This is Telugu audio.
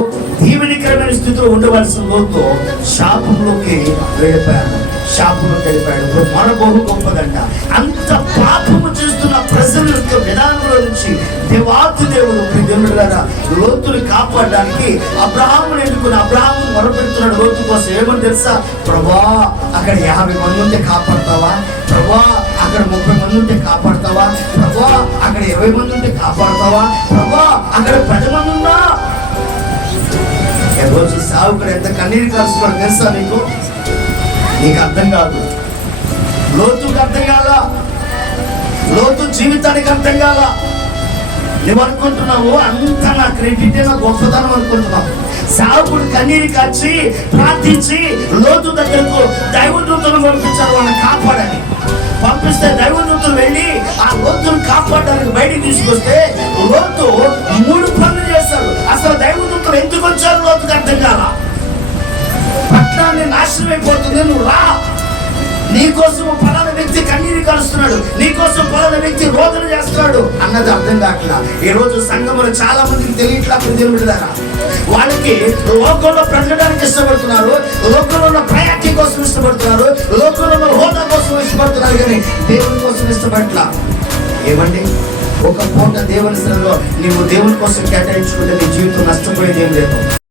దీవెనికరమైన స్థితిలో ఉండవలసిన లోతో శాపంలోకి వెళ్ళిపోయాడు. శాపంలో వెళ్ళిపోయాడు. ఇప్పుడు మన బహు గొప్పదంట. అంత పాపము చేస్తున్న ప్రజల యొక్క విధానంలో నుంచి దేవాతి దేవుడు దేవుడులారా లోతుని కాపాడడానికి అబ్రాహ్మను ఎన్నుకుని అబ్రాహ్మ మొరపెడుతున్నాడు. లోతు కోసం ఏమని తెలుసా? ప్రభా అక్కడ యాభై మంది ఉంటే కాపాడతావా? ప్రభా అక్కడ ముప్పై మంది ఉంటే కాపాడతావా? ప్రభా అక్కడ ఇరవై మంది ఉంటే కాపాడతావా? ప్రభా అక్కడ పది మంది ఉన్నా రోజు సావుకుడు ఎంత కన్నీరు కలుస్తున్నాడు తెలుసా నీకు? నీకు అర్థం కాదు. లోతుకు అర్థం కాల. లోతు జీవితానికి అర్థం కాల. నువ్వు అనుకుంటున్నావు అంత నా క్రెడిట్ నా గొప్పతనం అనుకుంటున్నావు. సావుకుడు కన్నీరు కాచి ప్రార్థించి లోతు దగ్గరకు దైవదూతను పంపించారు వాళ్ళని కాపాడని పంపిస్తే దైవదూతలు వెళ్ళి ఆ లోతును కాపాడడానికి బయటికి తీసుకొస్తే పట్టణాన్ని నాశనం అయిపోతుంది నువ్వు రా. నీకోసం పలాన వ్యక్తి కన్నీరు కలుస్తున్నాడు. నీకోసం పలాన వ్యక్తి రోదన చేస్తున్నాడు. అన్నది అర్థం కావట్లా ఈ రోజు సంఘంలో చాలా మందికి తెలియట్లా తెలియదారా వాళ్ళకి లోకంలో బ్రతకడానికి ఇష్టపడుతున్నారు. లోకంలో ఉన్న ప్రయాణి కోసం ఇష్టపడుతున్నారు. లోకంలో ఉన్న హోదా కోసం ఇష్టపడుతున్నారు కానీ దేవుని కోసం ఇష్టపడట్లా? ఏమండి? ఒక పూట దేవుని స్థలంలో నీవు దేవుని కోసం కేటాయించుకుంటే నీ జీవితం నష్టపోయేది ఏం లేదు.